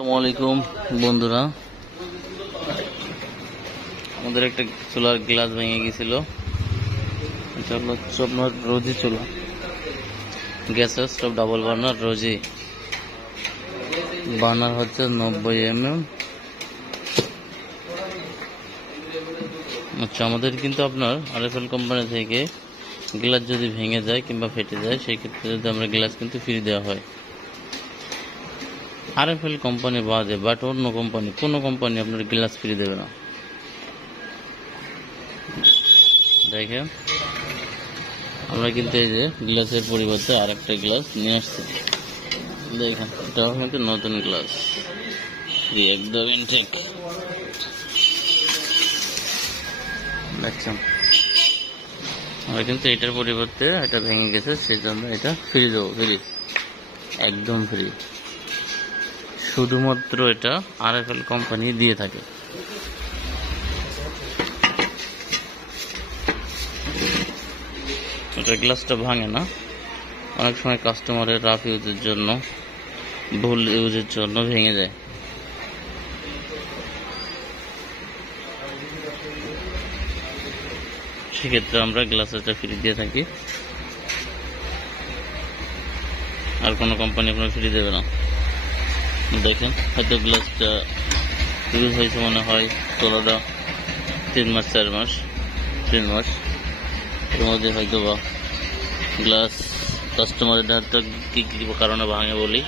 আসসালামু আলাইকুম বন্ধুরা, আমাদের একটা চুলার গ্লাস ভেঙে গেছিল। এটা হচ্ছে আপনার রোজি চুলা, গ্যাসের স্টোভ, ডাবল বার্নার রোজি। বার্নার হচ্ছে 90 mm। আচ্ছা, আমাদের কিন্তু আপনার আরএফএল কোম্পানি থেকে গ্লাস যদি ভেঙে যায় কিংবা ফেটে যায়, সেই ক্ষেত্রে যদি আমরা গ্লাস কিন্তু ফ্রি দেওয়া হয়। আরএফএল কোম্পানি বাদে বাট অন্য কোম্পানি, কোনো কোম্পানি আপনার গ্লাস ফ্রি দেবে না। দেখেন, আমরা কিন্তু এই যে গ্লাসের পরিবর্তে আরেকটা গ্লাস নিয়ে আসছি। দেখেন, এটাও কিন্তু নতুন গ্লাস, একদম ইনটেক। দেখছেন, আমরা কিন্তু এটার পরিবর্তে এটা ভেঙে গেছে, সেই জন্য এটা ফ্রি দেবো। ফ্রি, একদম ফ্রি। শুধুমাত্র এটা আরএফএল কোম্পানি দিয়ে থাকে। এটা গ্লাসটা ভাঙে না, অনেক সময় কাস্টমারের রাফ ইউজের জন্য, ভুল ইউজের জন্য ভেঙে যায়। সেক্ষেত্রে আমরা গ্লাসটা ফ্রি দিয়ে থাকি, আর কোনো কোম্পানি আপনার ফ্রি দেবে না। দেখেন, হয়তো গ্লাসটা ইউজ হয়েছে মনে হয় তোলাটা 3 মাস 4 মাস 3 মাস, এর মধ্যে হয়তো বা গ্লাস কাস্টমারের ধারটা কি কি কারণে ভাঙে বলি।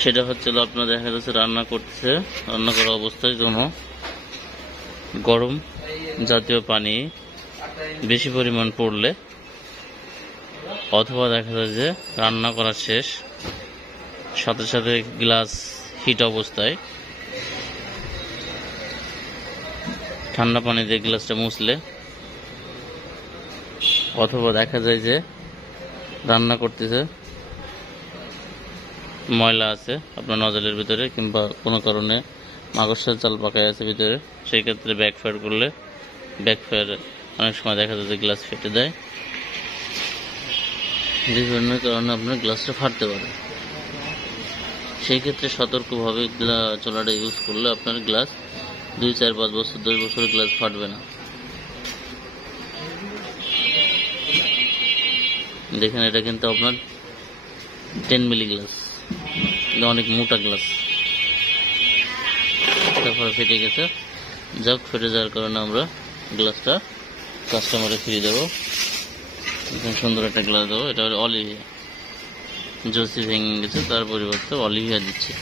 সেটা হচ্ছে আপনার দেখা যাচ্ছে রান্না করতেছে, রান্না করা অবস্থায় কোনো গরম জাতীয় পানি বেশি পরিমাণ পড়লে, অথবা দেখা যায় যে রান্না করা শেষ সাথে সাথে গ্লাস হিট অবস্থায় ঠান্ডা পানি দিয়ে গ্লাসটা মুছলে, অথবা দেখা যায় যে রান্না করতেছে ময়লা আছে আপনার নজলের ভিতরে, কিংবা কোনো কারণে মাকড়সার চাল পাকায় আছে ভিতরে, সেই ক্ষেত্রে ব্যাকফায়ার করলে, ব্যাকফায়ার অনেক সময় দেখা যায় যে গ্লাস ফেটে দেয়। বিভিন্ন কারণে আপনার গ্লাসটা ফাটতে পারে। সেই ক্ষেত্রে সতর্কভাবে চুলাটা ইউজ করলে আপনার গ্লাস 2, 4, 5 বছর 10 বছর গ্লাস ফাটবে না। দেখেন, এটা কিন্তু আপনার 10 মিলি গ্লাস, অনেক মোটা গ্লাস। তারপরে ফেটে গেছে, যাক ফেটে যাওয়ার কারণে আমরা গ্লাসটা কাস্টমারে ফ্রি দেবো। সুন্দর একটা গ্লাস দেবো। এটা হলো অলিভিয়া, জসি ভেঙে গেছে, তার পরিবর্তে অলিভিয়া দিচ্ছে।